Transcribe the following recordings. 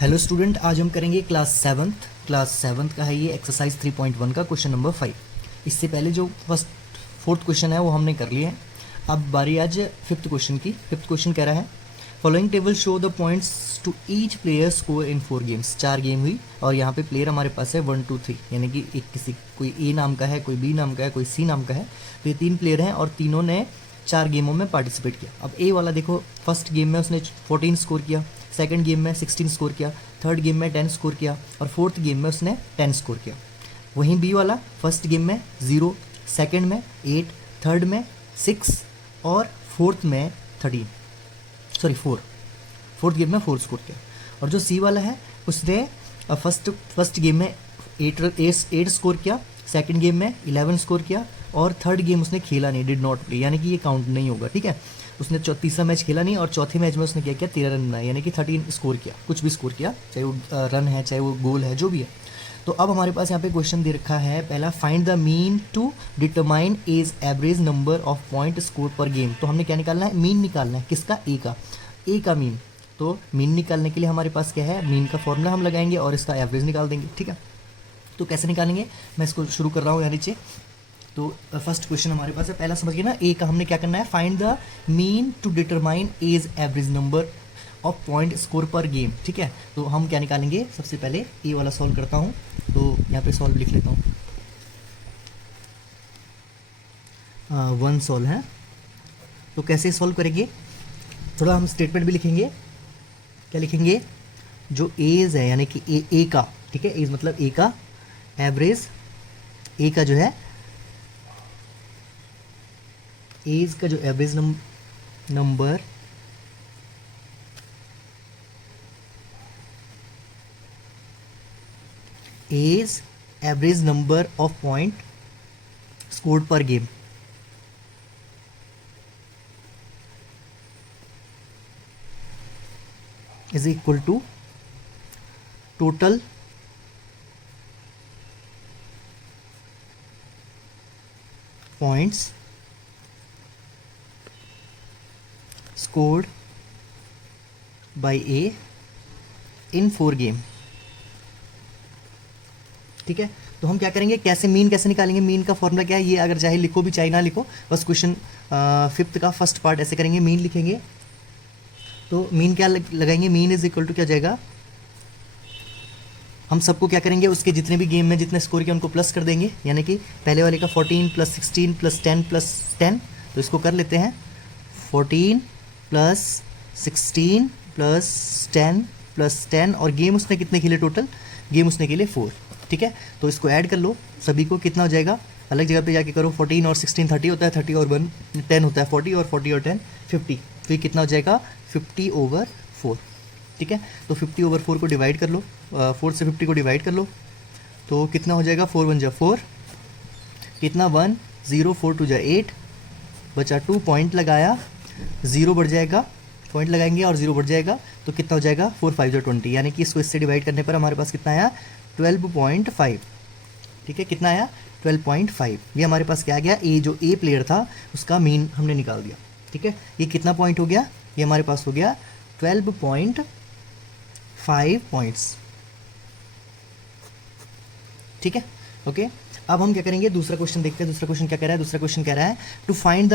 Hello student, आज हम करेंगे क्लास सेवन्थ का है ये एक्सरसाइज 3.1 का क्वेश्चन नंबर 5। इससे पहले जो फोर्थ क्वेश्चन है वो हमने कर लिए हैं। अब बारी आज फिफ्थ क्वेश्चन की। फिफ्थ क्वेश्चन कह रहा है following table show the points to each player score in 4 games. 4 game हुई और यहाँ पे प्लेयर हमारे पास है 1 2 3, यानी कि एक किसी कोई ए नाम का है, कोई बी नाम का है, कोई सी नाम का है। तो ये 3 प्लेयर हैं और तीनों ने 4 गेमों में पार्टिसिपेट किया। अब ए वाला देखो, फर्स्ट गेम में उसने 14 स्कोर किया, सेकंड गेम में 16 स्कोर किया, थर्ड गेम में 10 स्कोर किया और फोर्थ गेम में उसने 10 स्कोर किया। वहीं बी वाला फर्स्ट गेम में 0, सेकंड में 8, थर्ड में 6 और फोर्थ में 13, सॉरी 4, फोर्थ गेम में 4 स्कोर किया। और जो सी वाला है उसने फर्स्ट गेम में 8 स्कोर किया, सेकंड गेम में 11 स्कोर किया और थर्ड गेम उसने खेला नहीं, डिड नॉट प्ले, यानी कि ये काउंट नहीं होगा। ठीक है, उसने तीसरा मैच खेला नहीं और चौथे मैच में उसने क्या किया, 13 रन बनाए, यानी कि 13 स्कोर किया, कुछ भी स्कोर किया, चाहे वो रन है चाहे वो गोल है, जो भी है। तो अब हमारे पास यहाँ पे क्वेश्चन दे रखा है पहला, find the mean to determine as average number of point score per game. तो हमने क्या निकालना है, मीन निकालना है। किसका? ए का मीन। तो मीन निकालने के लिए हमारे पास क्या है, मीन का फॉर्मूला हम लगाएंगे और इसका एवरेज निकाल देंगे। ठीक है, तो कैसे निकालेंगे मैं इसको शुरू कर रहा हूँ यहाँ नीचे। तो फर्स्ट क्वेश्चन हमारे पास है, पहला समझिए ना, ए का हमने क्या करना है, find the mean to determine as average number of point score per game. ठीक है, तो हम क्या निकालेंगे, सबसे पहले ए वाला सॉल्व करता हूँ। तो यहाँ पे सॉल्व लिख लेता हूँ, 1 सॉल्व है। तो कैसे सॉल्व करेंगे, थोड़ा हम स्टेटमेंट भी लिखेंगे। क्या लिखेंगे, जो एज है यानी कि ए का, ठीक है, एज मतलब ए का एवरेज, ए का जो है एज का जो average number A's average number of point scored per game is equal to total points scored by A in 4 game. ठीक है, तो हम क्या करेंगे, कैसे मीन कैसे निकालेंगे, मीन का फॉर्मूला क्या है, ये अगर चाहे लिखो भी चाहे ना लिखो, बस क्वेश्चन फिफ्थ का फर्स्ट पार्ट ऐसे करेंगे, मीन लिखेंगे। तो मीन क्या लगाएंगे, मीन इज इक्वल टू क्या जाएगा, हम सबको क्या करेंगे, उसके जितने भी गेम में जितने स्कोर किया उनको प्लस कर देंगे, यानी कि पहले वाले का 14 + 16 + 10 + 10। तो इसको कर लेते हैं, 14 + 16 + 10 + 10 और गेम उसने कितने खेले, टोटल गेम उसने खेले 4। ठीक है, तो इसको ऐड कर लो सभी को, कितना हो जाएगा, अलग जगह पे जाके करो, 14 और 16 30 होता है, 30 और 1 10 होता है, 40 और 40 और 10 50। तो ये कितना हो जाएगा, 50/4। ठीक है, तो 50/4 को डिवाइड कर लो, 4 से 50 को डिवाइड कर लो, तो कितना हो जाएगा, 4 × 1 = 4, कितना 1 0 4 2 = 8, बचा 2, पॉइंट लगाया, 0 बढ़ जाएगा, पॉइंट लगाएंगे और 0 बढ़ जाएगा, तो कितना हो जाएगा, 4 5 = 20, यानी कि इसको इससे डिवाइड करने पर हमारे पास कितना आया, 12.5। ठीक है, कितना आया, 12.5। ये हमारे पास क्या आ गया, ए जो ए प्लेयर था उसका मीन हमने निकाल दिया। ठीक है, ये कितना पॉइंट हो गया, ये हमारे पास हो गया 12.5 पॉइंट्स। ठीक है, ओके। अब हम क्या करेंगे, दूसरा क्वेश्चन देखते हैं। दूसरा क्वेश्चन क्या कह रहा है, दूसरा क्वेश्चन क्या कह रहा है, to find the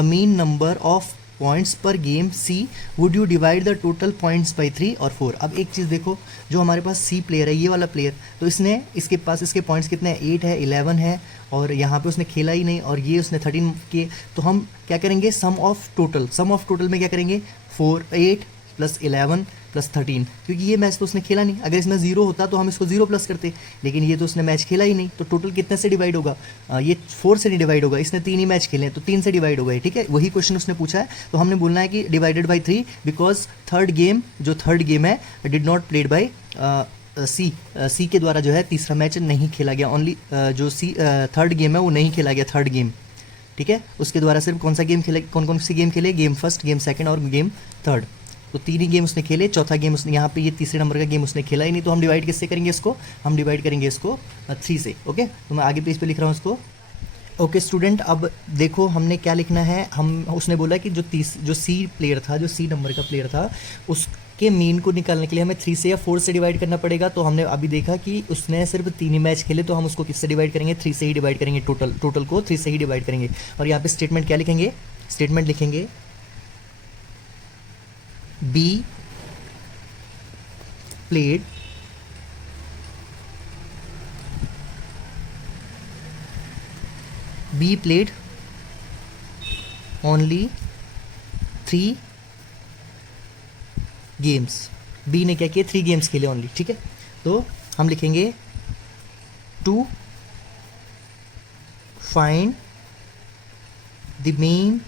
mean number of points per game C, would you divide the total points by 3 और 4। अब एक चीज़ देखो, जो हमारे पास सी प्लेयर है, ये वाला प्लेयर, तो इसने इसके पास इसके पॉइंट्स कितने हैं, 8 है, 11 है और यहाँ पे उसने खेला ही नहीं, और ये उसने 13 किए। तो हम क्या करेंगे, सम ऑफ टोटल में क्या करेंगे, 8 + 11 + 13, क्योंकि ये मैच तो उसने खेला नहीं। अगर इसमें 0 होता तो हम इसको 0 प्लस करते, लेकिन ये तो उसने मैच खेला ही नहीं, तो टोटल कितने से डिवाइड होगा, ये 4 से नहीं डिवाइड होगा, इसने 3 ही मैच खेले हैं, तो 3 से डिवाइड होगा। ठीक है, वही क्वेश्चन उसने पूछा है, तो हमने बोलना है कि divided by 3, because third game है डिड नॉट प्लेड बाई सी के द्वारा जो है तीसरा मैच नहीं खेला गया, ओनली जो थर्ड गेम है वो नहीं खेला गया, थर्ड गेम। ठीक है, उसके द्वारा सिर्फ कौन सा गेम खेले, कौन सी गेम खेले, गेम फर्स्ट, गेम सेकंड और गेम थर्ड। तो 3 ही गेम उसने खेले, चौथा गेम उसने, यहाँ पे ये तीसरे नंबर का गेम उसने खेला ही नहीं। तो हम डिवाइड किससे करेंगे इसको, हम डिवाइड करेंगे इसको 3 से। ओके, तो मैं आगे पेज पे लिख रहा हूँ इसको, ओके स्टूडेंट, अब देखो हमने क्या लिखना है। हम उसने बोला कि जो सी प्लेयर था, जो सी नंबर का प्लेयर था, उसके मीन को निकालने के लिए हमें 3 से या 4 से डिवाइड करना पड़ेगा। तो हमने अभी देखा कि उसने सिर्फ 3 ही मैच खेले, तो हम उसको किससे डिवाइड करेंगे? 3 से ही डिवाइड करेंगे। टोटल को 3 से ही डिवाइड करेंगे। और यहाँ पे स्टेटमेंट क्या लिखेंगे? स्टेटमेंट लिखेंगे B played only 3 games. B ने क्या किया? 3 गेम्स खेले ओनली। ठीक है, तो हम लिखेंगे to find the mean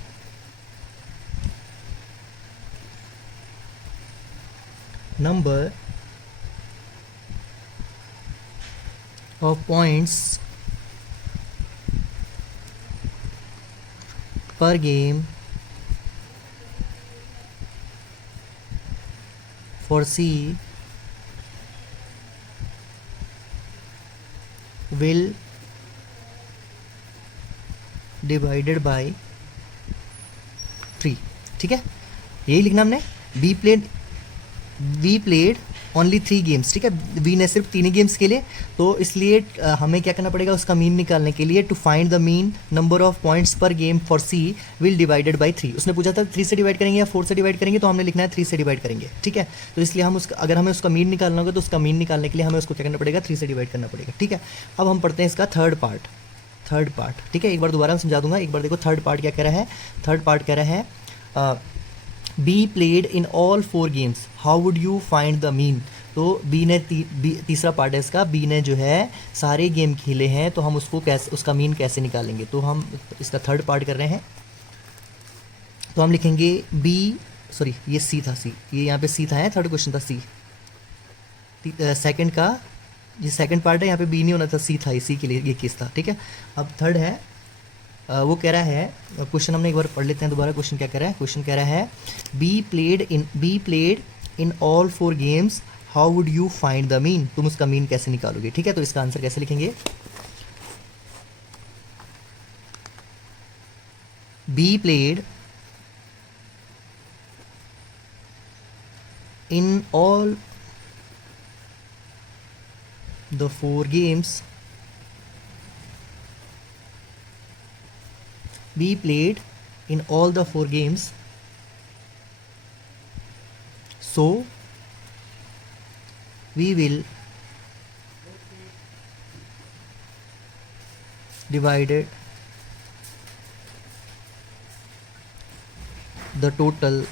number of points per game for C will divided by 3। ठीक है, यही लिखना हमने। We played only 3 games. ठीक है, वी ने सिर्फ 3 ही गेम्स खेले, तो इसलिए हमें क्या करना पड़ेगा? उसका मीन निकालने के लिए to find the mean number of points per game for C will divided by 3। उसने पूछा था 3 से डिवाइड करेंगे या 4 से डिवाइड करेंगे, तो हमने लिखना है 3 से डिवाइड करेंगे। ठीक है, तो इसलिए हम उसका, अगर हमें उसका मीन निकालना होगा तो उसका मीन निकालने के लिए हमें उसको क्या करना पड़ेगा? 3 से डिवाइड करना पड़ेगा। ठीक है, अब हम पढ़ते हैं इसका थर्ड पार्ट। ठीक है, एक बार दोबारा समझा दूंगा। एक बार देखो थर्ड पार्ट क्या कह रहा है। थर्ड पार्ट कह रहा है be played in all 4 games, how would you find the mean. तो बी ने तीसरा पार्ट है इसका, बी ने जो है सारे गेम खेले हैं, तो हम उसको कैसे, उसका मीन कैसे निकालेंगे? तो हम इसका थर्ड पार्ट कर रहे हैं। तो हम लिखेंगे सॉरी ये सी था, ये यहाँ पे सी था, है थर्ड क्वेश्चन था सी। सेकंड का ये सेकंड पार्ट है, यहाँ पे बी नहीं होना था, सी था, इसी के लिए ये केस था। ठीक है, अब थर्ड है। वो कह रहा है, क्वेश्चन हमने एक बार पढ़ लेते हैं दोबारा। क्वेश्चन क्या कह रहा है? क्वेश्चन कह रहा है be played in all 4 games, how would you find the mean. तुम उसका मीन कैसे निकालोगे? ठीक है, तो इसका आंसर कैसे लिखेंगे? B played in all the 4 games, be played in all the 4 games, so we will divide the total,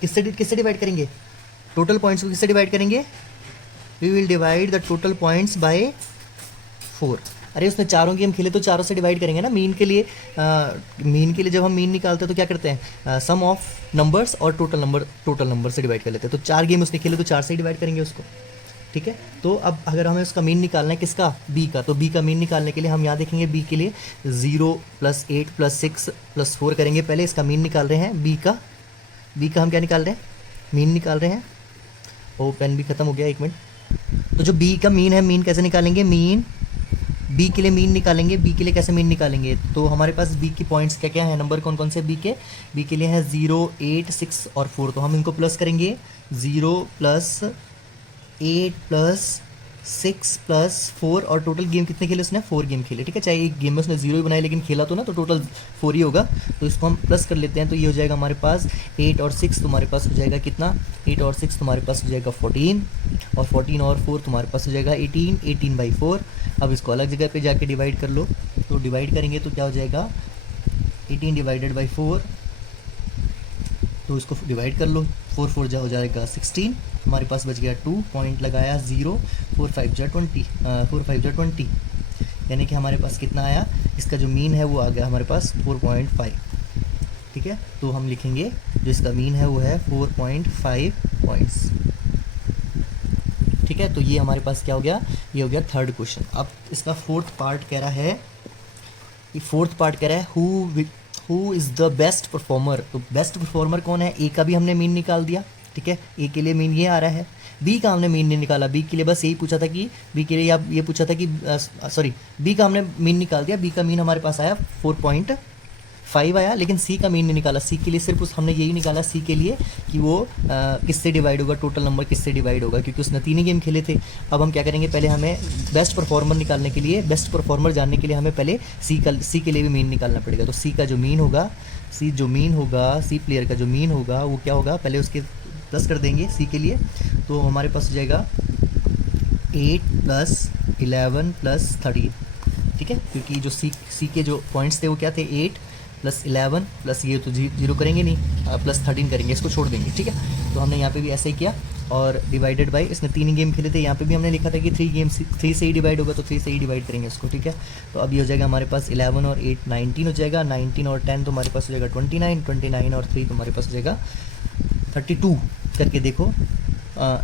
किससे डिवाइड करेंगे? टोटल पॉइंट्स को किससे डिवाइड करेंगे? We will divide the total points by 4। अरे उसने चारों गेम खेले तो चारों से डिवाइड करेंगे ना। मीन के लिए जब हम मीन निकालते हैं तो क्या करते हैं? सम ऑफ नंबर्स और टोटल नंबर से डिवाइड कर लेते हैं। तो 4 गेम उसने खेले तो 4 से ही डिवाइड करेंगे उसको। ठीक है, तो अब अगर हमें उसका मीन निकालना है, किसका? बी का। तो बी का मीन निकालने के लिए हम यहाँ देखेंगे, बी के लिए 0 + 8 + 6 + 4 करेंगे। पहले इसका मीन निकाल रहे हैं बी का हम क्या निकाल रहे हैं? मीन निकाल रहे हैं। ओ पेन भी ख़त्म हो गया, 1 मिनट। तो जो बी का मीन है, मीन कैसे निकालेंगे? मीन बी के लिए मीन निकालेंगे। बी के लिए कैसे मीन निकालेंगे? तो हमारे पास बी की पॉइंट्स क्या क्या है, नंबर कौन कौन से बी के लिए है? 0, 8, 6 और 4। तो हम इनको प्लस करेंगे। 0 + 8 + 6 + 4, और टोटल गेम कितने खेले उसने? 4 गेम खेले। ठीक है, चाहे एक गेम में उसने 0 ही बनाया लेकिन खेला तो ना, तो टोटल 4 ही होगा। तो इसको हम प्लस कर लेते हैं, तो ये हो जाएगा हमारे पास 8 और 6 तुम्हारे पास हो जाएगा कितना? 8 और 6 तुम्हारे पास हो जाएगा 14, और 14 और 4 तुम्हारे पास हो जाएगा 18, 18/4। अब इसको अलग जगह पे जाके डिवाइड कर लो। तो डिवाइड करेंगे तो क्या हो जाएगा? 18 / 4। तो इसको डिवाइड कर लो, 4 4 जा हो जाएगा 16। हमारे पास बच गया 2, पॉइंट लगाया 0, 4 5 जा 20, यानी कि हमारे पास कितना आया? इसका जो मीन है वो आ गया हमारे पास 4.5। ठीक है, तो हम लिखेंगे जो इसका मीन है वो है 4.5 पॉइंट्स। ठीक है, तो ये हमारे पास क्या हो गया? ये हो गया थर्ड क्वेश्चन। अब इसका फोर्थ पार्ट कह रहा है who is the best performer. तो बेस्ट परफॉर्मर कौन है? ए का भी हमने मीन निकाल दिया। ठीक है, ए के लिए मीन ये आ रहा है। बी का हमने मीन नहीं निकाला, बी के लिए बस यही पूछा था कि बी के लिए आप ये पूछा था कि सॉरी बी का हमने मीन निकाल दिया, बी का मीन हमारे पास आया 4.5 आया, लेकिन सी का मीन नहीं निकाला। सी के लिए सिर्फ हमने यही निकाला सी के लिए कि वो किससे डिवाइड होगा, टोटल नंबर किससे डिवाइड होगा, क्योंकि उसने 3 ही गेम खेले थे। अब हम क्या करेंगे, पहले हमें बेस्ट परफॉर्मर निकालने के लिए, बेस्ट परफॉर्मर जानने के लिए हमें पहले सी के लिए भी मीन निकालना पड़ेगा। तो सी का जो मीन होगा, सी प्लेयर का जो मीन होगा वो क्या होगा, पहले उसके प्लस कर देंगे सी के लिए। तो हमारे पास हो जाएगा 8 + 11 + 13, ठीक है, क्योंकि जो सी के जो पॉइंट्स थे वो क्या थे, 8 + 11 प्लस ये तो जीरो करेंगे नहीं, +13 करेंगे, इसको छोड़ देंगे, ठीक है। तो हमने यहाँ पे भी ऐसे ही किया और डिवाइडेड बाई, इसने 3 ही गेम खेले थे, यहाँ पे भी हमने लिखा था कि 3 से ही डिवाइड होगा, तो 3 से ही डिवाइड करेंगे इसको, ठीक है। तो अभी हो जाएगा हमारे पास 11 और 8 19 हो जाएगा, 19 और 10 तो हमारे पास हो जाएगा 29, 29 और 3 तो हमारे पास हो जाएगा 32। करके देखो,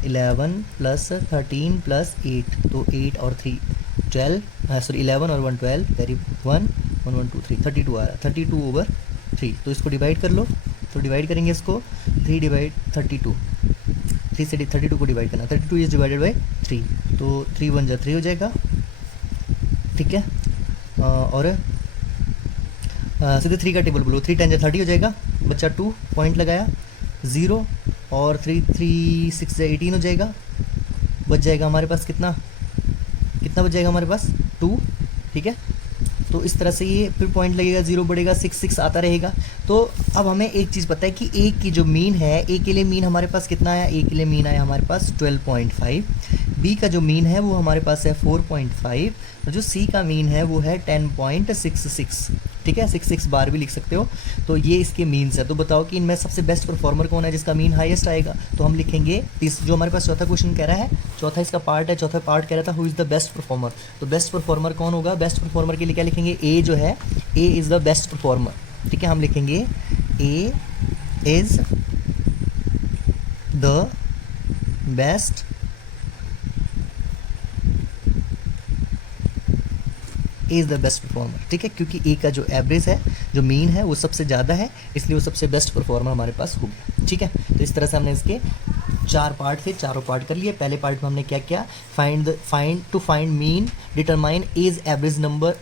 11 + 13 + 8 तो 8 और 3 12, सॉरी 11 और 1 12, कैरी 1 1 1 2 3 32 आ रहा है, 32/3। तो इसको डिवाइड कर लो, तो डिवाइड करेंगे इसको, 3 / 32, 3 से 32 को डिवाइड करना, 32 इज डिवाइडेड बाई 3, तो 3 1 3 हो जाएगा, ठीक है। और सीधे 3 का टेबल बोलो, 3 10 30 हो जाएगा, बच्चा 2 पॉइंट लगाया 0 और 3 3 6 18 हो जाएगा, बच जाएगा हमारे पास कितना बच जाएगा हमारे पास 2, ठीक है। तो इस तरह से ये फिर पॉइंट लगेगा, 0 बढ़ेगा, 6 6 आता रहेगा। तो अब हमें एक चीज़ पता है कि ए की जो मीन है, ए के लिए मीन हमारे पास कितना आया, ए के लिए मीन आया हमारे पास 12.5, बी का जो मीन है वो हमारे पास है 4.5 और जो सी का मीन है वो है 10.66, ठीक है, 66 बार भी लिख सकते हो। तो ये इसके मीन्स है। तो बताओ कि इनमें सबसे बेस्ट परफॉर्मर कौन है जिसका मीन हाईएस्ट आएगा। तो हम लिखेंगे इस जो हमारे पास चौथा क्वेश्चन कह रहा है, चौथा इसका पार्ट है, चौथा पार्ट कह रहा था who is the best performer. तो बेस्ट परफॉर्मर कौन होगा, बेस्ट परफॉर्मर के लिए क्या लिखेंगे, ए जो है, A is the best performer, ठीक है। हम लिखेंगे A is the best is the best performer, ठीक है, क्योंकि ए का जो एवरेज है, जो मीन है वो सबसे ज़्यादा है, इसलिए वो सबसे बेस्ट परफॉर्मर हमारे पास हो गया, ठीक है। तो इस तरह से हमने इसके 4 पार्ट थे, चारों पार्ट कर लिए। पहले पार्ट में हमने क्या किया, find mean determine as average number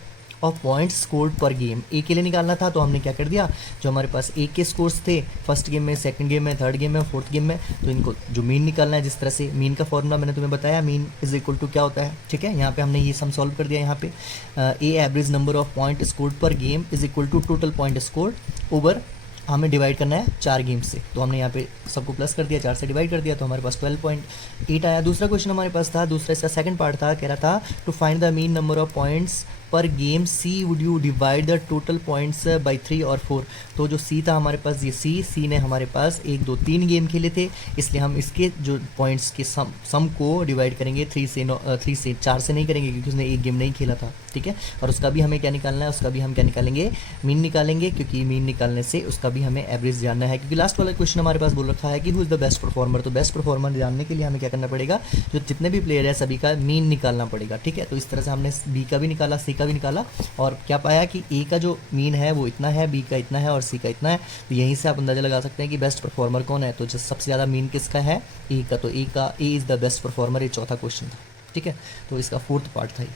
of points scored per game. A के लिए निकालना था, तो हमने क्या कर दिया, जो हमारे पास ए के स्कोर्स थे फर्स्ट गेम में, सेकंड गेम में, थर्ड गेम में, फोर्थ गेम में, तो इनको जो मीन निकालना है, जिस तरह से मीन का फॉर्मूला मैंने तुम्हें बताया, मीन इज इक्वल टू क्या होता है, ठीक है। यहाँ पे हमने ये सम सॉल्व कर दिया। यहाँ पे A average number of point scored per game is equal to total point scored over, हमें डिवाइड करना है 4 गेम से, तो हमने यहाँ पे सबको प्लस कर दिया, 4 से डिवाइड कर दिया, तो हमारे पास 12.8 आया। दूसरा क्वेश्चन हमारे पास था, दूसरा इसका सेकंड पार्ट था, कह रहा था to find the mean number of points per game C would you divide the total points by 3 और 4। तो जो सी था हमारे पास, ये सी ने हमारे पास 1 2 3 गेम खेले थे, इसलिए हम इसके जो पॉइंट्स के सम को डिवाइड करेंगे 3 से 4 से नहीं करेंगे, क्योंकि उसने 1 गेम नहीं खेला था, ठीक है। और उसका भी हमें क्या निकालना है, उसका भी हम क्या निकालेंगे, मीन निकालेंगे, क्योंकि मीन निकालने से उसका भी हमें एवरेज जानना है। क्योंकि लास्ट वाला क्वेश्चन हमारे पास बोल रखा है कि who is the best performer, तो बेस्ट परफॉर्मर जानने के लिए हमें क्या करना पड़ेगा, जो जितने भी प्लेयर है सभी का मीन निकालना पड़ेगा, ठीक है। तो इस तरह से हमने बी का भी निकाला, सी का भी निकाला, और क्या पाया कि ए का जो मीन है वो इतना है, बी का इतना है और सी का इतना है। तो यहीं से आप अंदाज़ा लगा सकते हैं कि बेस्ट परफॉर्मर कौन है। तो जो सबसे ज़्यादा मीन किसका है, ए का, तो A is the best performer, ये चौथा क्वेश्चन था, ठीक है। तो इसका 4th पार्ट था ये।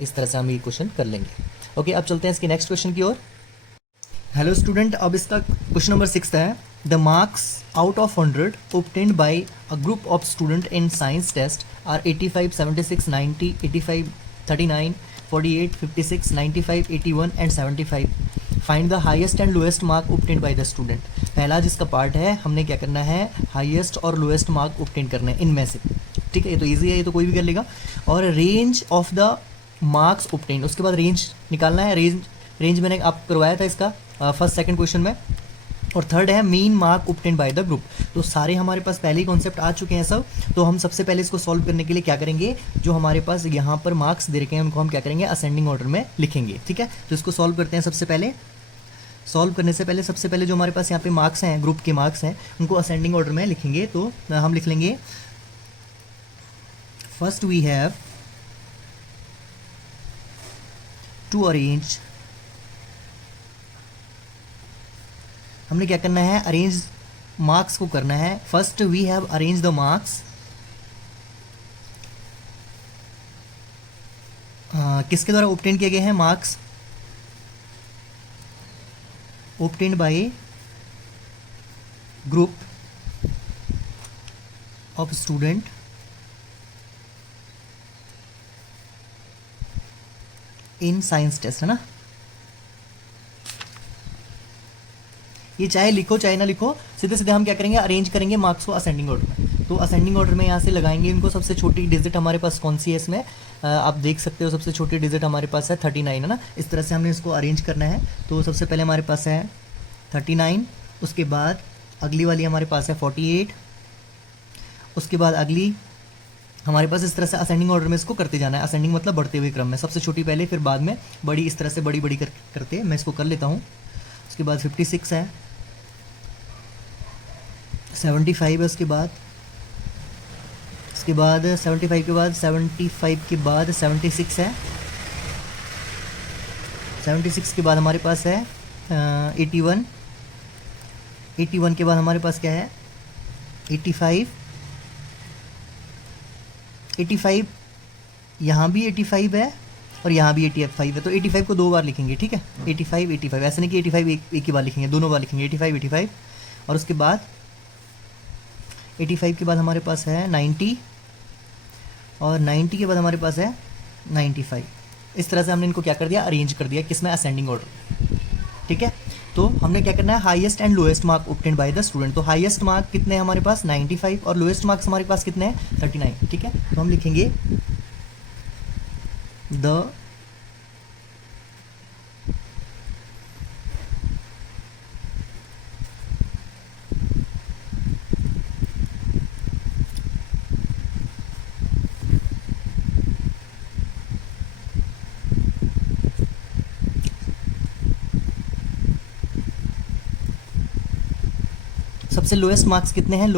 इस तरह से हम ये क्वेश्चन कर लेंगे। ओके, अब चलते हैं इसके नेक्स्ट क्वेश्चन की ओर। हेलो स्टूडेंट, अब इसका क्वेश्चन नंबर 6 है, the marks out of 100 obtained by a group of student in science test are 85, 76, 90, 85, 39, 48, 56, 95, 81 and 75. Find the highest and lowest mark obtained by the student. पहला जिसका part है, हमने क्या करना है, हाईएस्ट और लोएस्ट मार्क obtain करना है इनमें से, ठीक है। ये तो ईजी है, ये तो कोई भी कर लेगा। और range of the marks obtained, उसके बाद रेंज निकालना है। रेंज मैंने आप करवाया था इसका फर्स्ट सेकंड क्वेश्चन में। और थर्ड है mean mark obtained by the group. तो सारे हमारे पास पहले ही कॉन्सेप्ट आ चुके हैं सब। तो हम सबसे पहले इसको सॉल्व करने के लिए क्या करेंगे, जो हमारे पास यहाँ पर मार्क्स दे रखे हैं उनको हम क्या करेंगे, असेंडिंग ऑर्डर में लिखेंगे, ठीक है। तो इसको सॉल्व करते हैं। सबसे पहले सॉल्व करने से पहले सबसे पहले जो हमारे पास यहाँ पे मार्क्स हैं, ग्रुप के मार्क्स हैं, उनको असेंडिंग ऑर्डर में लिखेंगे। तो हम लिख लेंगे, first we have to arrange, हमने क्या करना है, अरेंज मार्क्स को करना है। First we have arrange the marks किसके द्वारा ऑब्टेन किए गए हैं? Marks obtained by group of student in science test, है ना। ये चाहे लिखो चाहे ना लिखो, सीधे सीधे हम क्या करेंगे, अरेंज करेंगे मार्क्स को असेंडिंग ऑर्डर में। तो असेंडिंग ऑर्डर में यहाँ से लगाएंगे इनको। सबसे छोटी डिजिट हमारे पास कौन सी है इसमें? आप देख सकते हो सबसे छोटी डिजिट हमारे पास है 39, है ना। इस तरह से हमने इसको अरेंज करना है। तो सबसे पहले हमारे पास है 39, उसके बाद अगली वाली हमारे पास है 48, उसके बाद अगली हमारे पास इस तरह से असेंडिंग ऑर्डर में इसको करते जाना है। असेंडिंग मतलब बढ़ते हुए क्रम में, सबसे छोटी पहले फिर बाद में बड़ी, इस तरह से बड़ी बड़ी करते मैं इसको कर लेता हूँ। उसके बाद 56 है, 75 है, उसके बाद 75 के बाद 76 है, 76 के बाद हमारे पास है 81 के बाद हमारे पास क्या है 85 यहाँ भी 85 है और यहाँ भी 85 है। तो 85 को 2 बार लिखेंगे, ठीक है। 85 ऐसे नहीं कि 85 एक ही बार लिखेंगे, दोनों बार लिखेंगे 85। और उसके बाद 85 के बाद हमारे पास है 90 और 90 के बाद हमारे पास है 95। इस तरह से हमने इनको क्या कर दिया, अरेंज कर दिया, किसमें? असेंडिंग ऑर्डर, ठीक है। तो हमने क्या करना है, highest and lowest mark obtained by the student. तो हाईएस्ट मार्क कितने हैं हमारे पास? 95 और लोएस्ट मार्क्स हमारे पास कितने हैं? 39, ठीक है। तो हम लिखेंगे द सबसे लोएस्ट मार्क्स कितने हैं?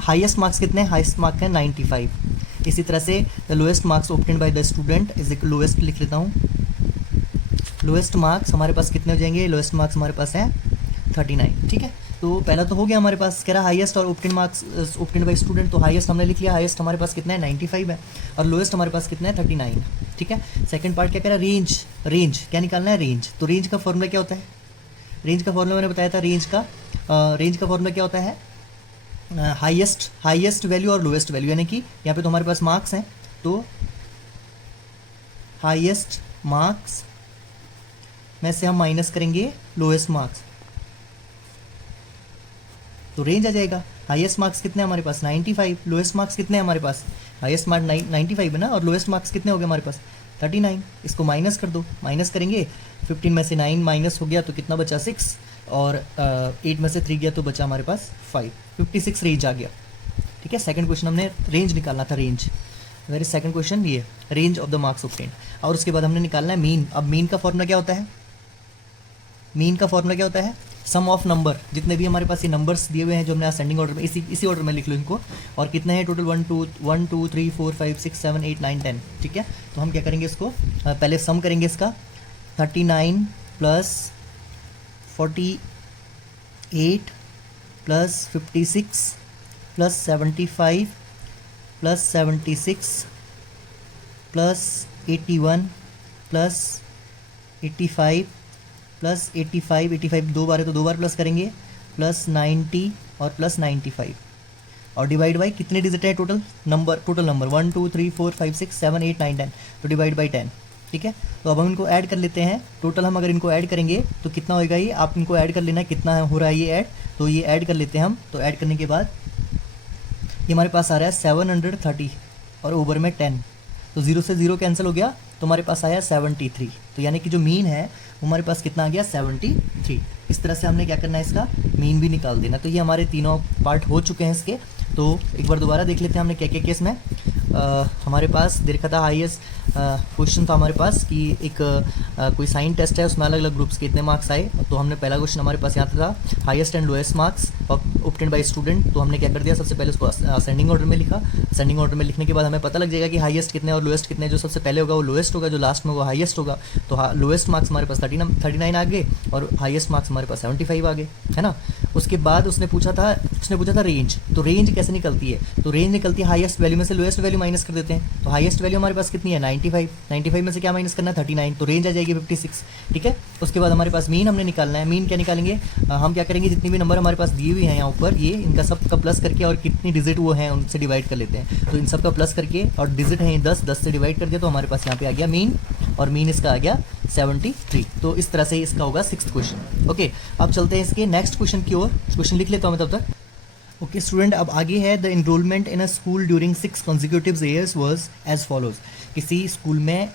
हाईएस्ट मार्क्स कितने हैं? हाईएस्ट मार्क है 95। इसी तरह से the lowest marks obtained by the student is equal, lowest लिख लेता हूँ। लोएस्ट मार्क्स हमारे पास कितने हो जाएंगे? लोएस्ट मार्क्स हमारे पास है 39, ठीक है। तो पहला तो हो गया हमारे पास, कह रहा हाईएस्ट और obtained marks obtained bye student. तो हाईएस्ट हमने लिख लिया, हाईएस्ट हमारे पास कितना है 95 है और लोएस्ट हमारे पास कितना है 39, ठीक है। सेकंड पार्ट क्या कह रहा है? रेंज क्या निकालना है? रेंज। तो रेंज का फॉर्मूला क्या होता है? रेंज का फॉर्मूला मैंने बताया था, रेंज का फॉर्मूला क्या होता है? हाईएस्ट वैल्यू और लोएस्ट वैल्यू, यानी कि यहाँ पे तो हमारे पास मार्क्स हैं, तो हाईएस्ट मार्क्स में से हम माइनस करेंगे लोएस्ट मार्क्स, तो रेंज आ जाएगा। हाईएस्ट मार्क्स कितने हैं हमारे पास? 95। लोएस्ट मार्क्स कितने हैं हमारे पास? हाईएस्ट मार्क्स 95 है ना, और लोएस्ट मार्क्स कितने हो गए हमारे पास? 39। इसको माइनस कर दो, माइनस करेंगे 15 में से 9 माइनस हो गया तो कितना बचा? 6, और 8 में से 3 गया तो बचा हमारे पास 5। 56 रेंज आ गया, ठीक है। सेकंड क्वेश्चन हमने रेंज निकालना था, रेंज। वेरी सेकंड क्वेश्चन ये range of the marks obtained. और उसके बाद हमने निकालना है मीन। अब मीन का फॉर्मूला क्या होता है? मीन का फॉर्मूला क्या होता है? सम ऑफ नंबर, जितने भी हमारे पास ये नंबर्स दिए हुए हैं जो हमने असेंडिंग ऑर्डर में, इसी ऑर्डर में लिख लो इनको। और कितने हैं टोटल? 1 2 3 4 5 6 7 8 9 10, ठीक है। तो हम क्या करेंगे इसको, पहले सम करेंगे इसका। 39 plus 48 plus 56 plus 75 plus 76 plus 81 plus 85 plus 85 2 बार है तो 2 बार प्लस करेंगे, प्लस 90 और प्लस 95, और डिवाइड बाई कितने डिजिट है टोटल नंबर 1 2 3 4 5 6 7 8 9 10, तो डिवाइड बाई 10, ठीक है। तो अब हम इनको ऐड कर लेते हैं। टोटल हम अगर इनको ऐड करेंगे तो कितना होएगा ये, आप इनको ऐड कर लेना है कितना हो रहा है ये ऐड। तो ये ऐड कर लेते हैं हम। तो ऐड करने के बाद ये हमारे पास आ रहा है 730 और ओवर में 10, तो 0 से 0 कैंसिल हो गया, तो हमारे पास आया 73। तो यानी कि जो मीन है वो हमारे पास कितना आ गया? 73। इस तरह से हमने क्या करना है, इसका मीन भी निकाल देना। तो ये हमारे तीनों पार्ट हो चुके हैं इसके। तो एक बार दोबारा देख लेते हैं हमने क्या क्या केस में हमारे पास देखा था। हाईएस्ट क्वेश्चन था हमारे पास कि एक कोई साइन टेस्ट है, उसमें अलग अलग ग्रुप्स के इतने मार्क्स आए। तो हमने पहला क्वेश्चन हमारे पास यहाँ था highest and lowest marks obtained bye student. तो हमने क्या कर दिया, सबसे पहले उसको असेंडिंग ऑर्डर में लिखा। असेंडिंग ऑर्डर में लिखने के बाद हमें पता लग जाएगा कि हाईएस्ट कितने और लोएस्ट कितने। जो सबसे पहले होगा वो लोएस्ट होगा, जो लास्ट में होगा हाईएस्ट होगा। तो लोएस्ट मार्क्स हमारे पास 39 आ गए और हाईएस्ट मार्क्स हमारे पास 75 आ गए, है ना। उसके बाद उसने पूछा था रेंज। तो रेंज कैसे निकलती है, तो रेंज निकलती है हाईएस्ट वैल्यू में से लोएस्ट वैल्यू माइनस कर देते हैं। तो हाईएस्ट वैल्यू हमारे पास कितनी है 95, 95 में से क्या माइनस करना है 39, तो रेंज आ जाएगी 56। ठीक है, उसके बाद हमारे पास मीन हमने निकालना है। मीन क्या निकालेंगे, हम क्या करेंगे, जितनी भी नंबर हमारे पास दिए हुए हैं यहाँ ऊपर, ये इनका सब का प्लस करके और कितनी डिजिट वो हैं उनसे डिवाइड कर लेते हैं। तो इन सब का प्लस करके और डिजिट है 10, 10 से डिवाइड कर दिया, तो हमारे पास यहाँ पे आ गया मीन, और मीन इसका आ गया 73। तो इस तरह से इसका होगा 6th क्वेश्चन। ओके, अब चलते हैं इसके नेक्स्ट क्वेश्चन की ओर। क्वेश्चन लिख लेता हूँ मैं तब तक। ओके स्टूडेंट, अब आगे है the enrollment in a school during 6 consecutive years was as follows. किसी स्कूल में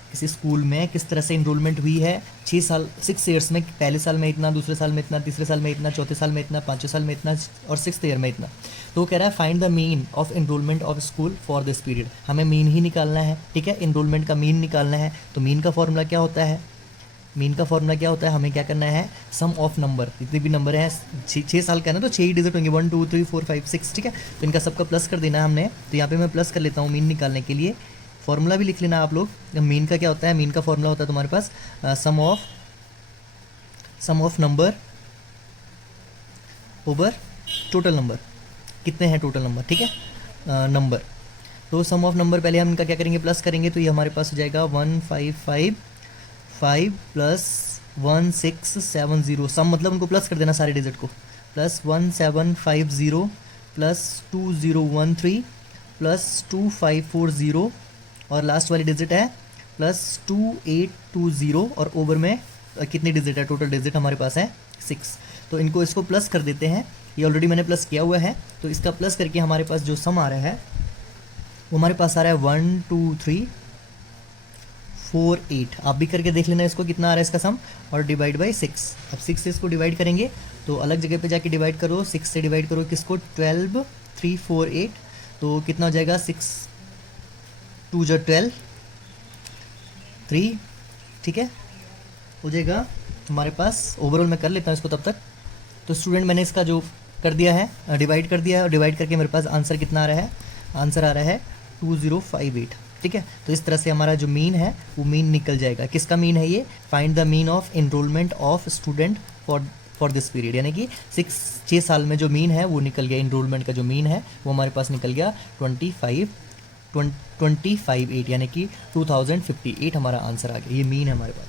किस तरह से इनरोलमेंट हुई है 6 ईयर्स में। पहले साल में इतना, दूसरे साल में इतना, तीसरे साल में इतना, चौथे साल में इतना, पाँचवें साल में इतना, और 6th ईयर में इतना। तो वो कह रहा है find the mean of enrollment of school for this period. हमें मीन ही निकालना है। ठीक है, इनरोलमेंट का मीन निकालना है। तो मीन का फॉर्मूला क्या होता है, मीन का फॉर्मूला क्या होता है, हमें क्या करना है, सम ऑफ नंबर, जितने भी नंबर हैं 6 साल का है ना, तो 6 ही डिजिट होंगे, 1 2 3 4 5 6। ठीक है, तो इनका सबका प्लस कर देना है हमने। तो यहाँ पे मैं प्लस कर लेता हूँ मीन निकालने के लिए। फॉर्मूला भी लिख लेना आप लोग। मीन का क्या होता है, मीन का फॉर्मूला होता है तुम्हारे पास sum of number over total number. कितने हैं टोटल नंबर, ठीक है, नंबर। तो सम ऑफ नंबर पहले हम इनका क्या करेंगे, प्लस करेंगे। तो ये हमारे पास हो जाएगा 155 प्लस 1670। सम मतलब उनको प्लस कर देना सारे डिजिट को। प्लस 1750 प्लस 2013 प्लस 2540 और लास्ट वाली डिजिट है प्लस 2820, और ओवर में कितनी डिजिट है, टोटल डिजिट हमारे पास है 6। तो इसको प्लस कर देते हैं। ये ऑलरेडी मैंने प्लस किया हुआ है। तो इसका प्लस करके हमारे पास जो सम आ रहा है वो हमारे पास आ रहा है 12348। आप भी करके देख लेना इसको कितना आ रहा है इसका सम, और डिवाइड बाई 6। अब 6 से इसको डिवाइड करेंगे तो अलग जगह पे जाके डिवाइड करो। 6 से डिवाइड करो किसको, 12348। तो कितना हो जाएगा, 6 2 जो 12 3। ठीक है, हो जाएगा हमारे पास। ओवरऑल मैं कर लेता हूँ इसको तब तक। तो स्टूडेंट मैंने इसका जो कर दिया है, डिवाइड कर दिया है, और डिवाइड करके मेरे पास आंसर कितना आ रहा है, आंसर आ रहा है 2058। ठीक है, तो इस तरह से हमारा जो मीन है वो मीन निकल जाएगा। किसका मीन है ये, find the mean of enrollment of student for this period, यानी कि 6 साल में जो मीन है वो निकल गया। इनरोलमेंट का जो मीन है वो हमारे पास निकल गया 258, यानी कि 2058 हमारा आंसर आ गया। ये मीन है हमारे पास।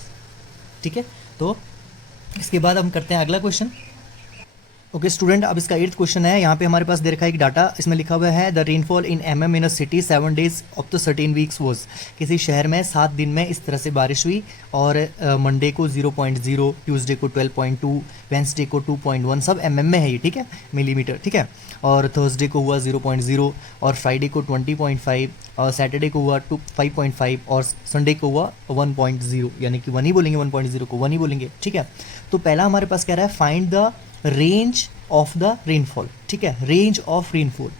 ठीक है, तो इसके बाद हम करते हैं अगला क्वेश्चन। ओके स्टूडेंट, अब इसका 8th क्वेश्चन है। यहाँ पे हमारे पास दे रखा है एक डाटा, इसमें लिखा हुआ है the rainfall in mm in a city 7 days of the 13 weeks was. किसी शहर में 7 दिन में इस तरह से बारिश हुई, और मंडे को 0.0, ट्यूसडे को 12.2, वेंसडे को 2.1, सब mm में है ये। ठीक है, मिलीमीटर। ठीक है, और थर्सडे को हुआ 0.0, और फ्राइडे को 20.5, और सैटरडे को हुआ 5.5, और संडे को हुआ 1.0, यानी कि 1 ही बोलेंगे, 1.0 को 1 ही बोलेंगे। ठीक है, तो पहला हमारे पास कह रहा है find the range of the rainfall. ठीक है, रेंज ऑफ रेनफॉल।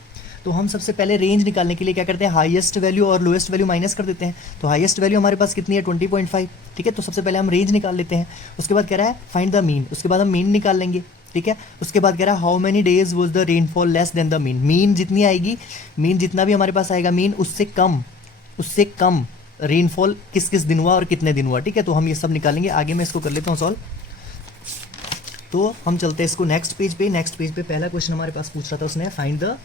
तो हम सबसे पहले रेंज निकालने के लिए क्या करते हैं, हाईएस्ट वैल्यू और लोएस्ट वैल्यू माइनस कर देते हैं। तो हाईएस्ट वैल्यू हमारे पास कितनी है 20.5। ठीक है, तो सबसे पहले हम रेंज निकाल लेते हैं। उसके बाद कह रहा है फाइंड द मीन, उसके बाद हम मीन निकाल लेंगे। ठीक है, उसके बाद कह रहा है how many days was the rainfall less than the mean. Mean जितनी आएगी, मीन जितना भी हमारे पास आएगा मीन, उससे कम रेनफॉल किस किस दिन हुआ और कितने दिन हुआ। ठीक है, तो हम ये सब निकालेंगे। आगे मैं इसको कर लेता हूँ सॉल्व। तो हम चलते हैं इसको नेक्स्ट पेज पे। नेक्स्ट पेज पे पहला क्वेश्चन हमारे पास पूछ रहा था उसने, फाइंड द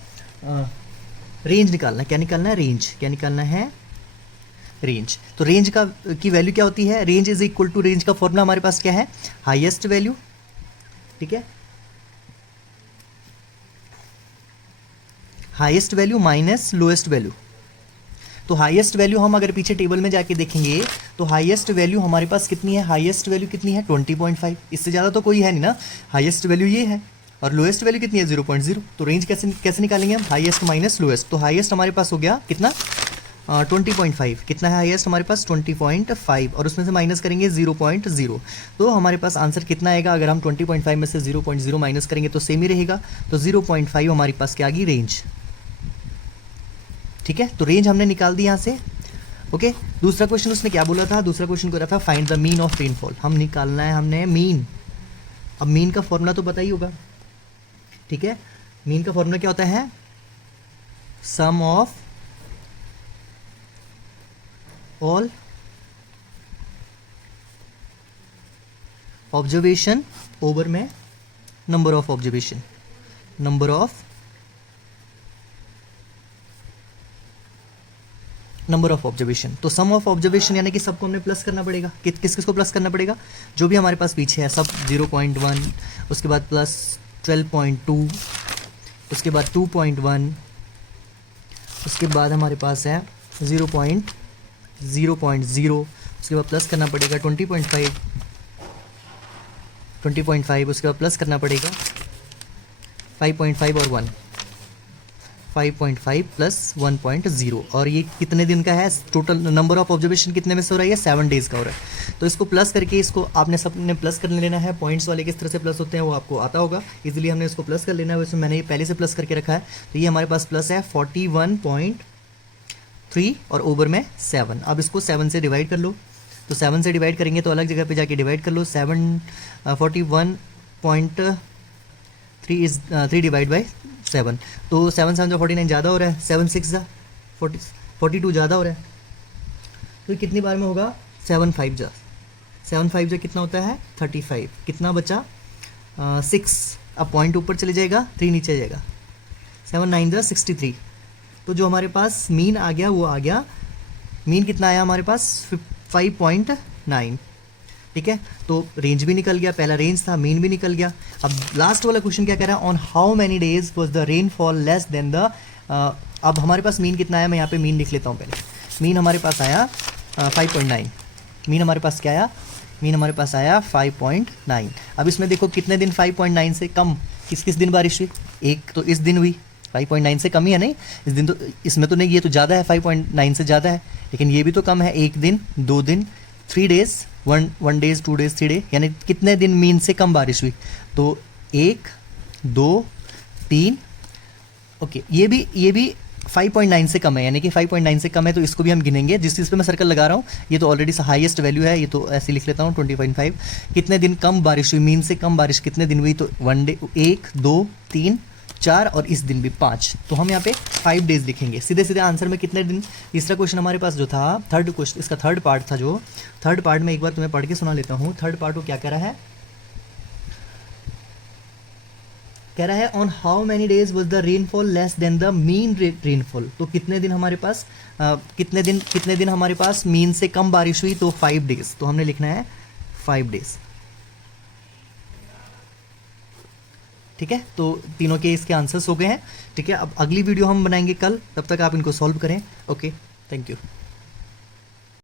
रेंज निकालना। क्या निकालना है, रेंज। क्या निकालना है, रेंज। तो रेंज की वैल्यू क्या होती है, range is equal to, range का फॉर्मूला हमारे पास क्या है, हाईएस्ट वैल्यू। ठीक है, highest value minus lowest value. तो हाईएस्ट वैल्यू हम अगर पीछे टेबल में जाके देखेंगे तो हाईएस्ट वैल्यू हमारे पास कितनी है, हाईएस्ट वैल्यू कितनी है 20.5। इससे ज़्यादा तो कोई है नहीं ना, हाईएस्ट वैल्यू ये है। और लोएस्ट वैल्यू कितनी है 0.0। तो रेंज कैसे निकालेंगे हम, हाईएस्ट माइनस लोएस्ट। तो हाईएस्ट हमारे पास हो गया कितना 20.5। कितना है हाईएस्ट हमारे पास 20.5, और उसमें से माइनस करेंगे 0.0। तो हमारे पास आंसर कितना आएगा, अगर हम 20.5 में से 0.0 माइनस करेंगे तो सेम ही रहेगा। तो 0.5 हमारे पास क्या आ गई, रेंज। ठीक है, तो रेंज हमने निकाल दी यहाँ से। ओके, दूसरा क्वेश्चन उसने क्या बोला था, दूसरा क्वेश्चन कर रहा था find the mean of rainfall. हम निकालना है हमने मीन। अब मीन का फॉर्मूला तो पता ही होगा। ठीक है, मीन का फॉर्मूला क्या होता है, सम ऑफ ऑल ऑब्जर्वेशन ओवर में number of observation. Number of observation. तो सम ऑफ ऑब्जर्वेशन यानी कि सबको हमने प्लस करना पड़ेगा। किस किस को प्लस करना पड़ेगा? जो भी हमारे पास पीछे है सब 0.1, उसके बाद प्लस 12.2, उसके बाद 2.1, उसके बाद हमारे पास है 0.0, उसके बाद प्लस करना पड़ेगा 20.5, उसके बाद प्लस करना पड़ेगा 5.5 और 1, 5.5 प्लस 1.0। और ये कितने दिन का है? टोटल नंबर ऑफ ऑब्जर्वेशन कितने में से हो रहा है? 7 डेज़ का हो रहा है। तो इसको प्लस करके इसको आपने सबने प्लस कर लेना है। पॉइंट्स वाले किस तरह से प्लस होते हैं वो आपको आता होगा, इजीली हमने इसको प्लस कर लेना है। वैसे मैंने ये पहले से प्लस करके रखा है। तो ये हमारे पास प्लस है 41.3 और ओवर में 7। अब इसको 7 से डिवाइड कर लो। तो 7 से डिवाइड करेंगे तो अलग जगह पे जाके डिवाइड कर लो। 41.3 इज 3 डिवाइड बाई 7। तो 7 7 जो 49 ज़्यादा हो रहा है, 7 6 जा 42 ज़्यादा हो रहा है। तो कितनी बार में होगा? 7 5 जा कितना होता है? 35। कितना बचा? 6। अब पॉइंट ऊपर चले जाएगा, 3 नीचे जाएगा। 7 9 जा 63। तो जो हमारे पास मीन आ गया वो आ गया, मीन कितना आया हमारे पास? 5.9। ठीक है, तो रेंज भी निकल गया, पहला रेंज था, मीन भी निकल गया। अब लास्ट वाला क्वेश्चन क्या कह रहा है? On how many days was the rainfall less than the अब हमारे पास मीन कितना आया? मैं यहाँ पे मीन लिख लेता हूँ पहले। मीन हमारे पास आया 5.9। मीन हमारे पास क्या आया? मीन हमारे पास आया 5.9। अब इसमें देखो कितने दिन 5.9 से कम, किस किस दिन बारिश हुई? एक तो इस दिन हुई, 5.9 से कम ही है नहीं इस दिन, तो इसमें तो नहीं, ये तो ज़्यादा है, 5.9 से ज़्यादा है, लेकिन ये भी तो कम है। 1 दिन, 2 दिन, 3 डेज, 1 डेज, 2 डेज, 3 डे, यानी कितने दिन मीन से कम बारिश हुई? तो 1 2 3, ओके, ये भी 5.9 से कम है, यानी कि 5.9 से कम है, तो इसको भी हम गिनेंगे। जिस चीज़ पे मैं सर्कल लगा रहा हूँ ये तो ऑलरेडी हाईएस्ट वैल्यू है, ये तो ऐसे लिख लेता हूँ 20.5। कितने दिन कम बारिश हुई? मीन से कम बारिश कितने दिन हुई? तो 1 डे, 1 2 3 4 और इस दिन भी 5। तो हम यहाँ पे 5 डेज लिखेंगे। सीधे सीधे आंसर में कितने दिन? तीसरा क्वेश्चन हमारे पास जो था, थर्ड क्वेश्चन, इसका थर्ड पार्ट था, जो थर्ड पार्ट में एक बार तुम्हें पढ़ के सुना लेता हूँ। थर्ड पार्ट को क्या कह रहा है? कह रहा है on how many days was the rainfall less than the mean rainfall. तो कितने दिन हमारे पास कितने दिन हमारे पास मीन से कम बारिश हुई? तो 5 डेज। तो हमने लिखना है 5 डेज। ठीक है, तो तीनों के इसके आंसर्स हो गए हैं। ठीक है, अब अगली वीडियो हम बनाएंगे कल, तब तक आप इनको सॉल्व करें। Okay, thank you.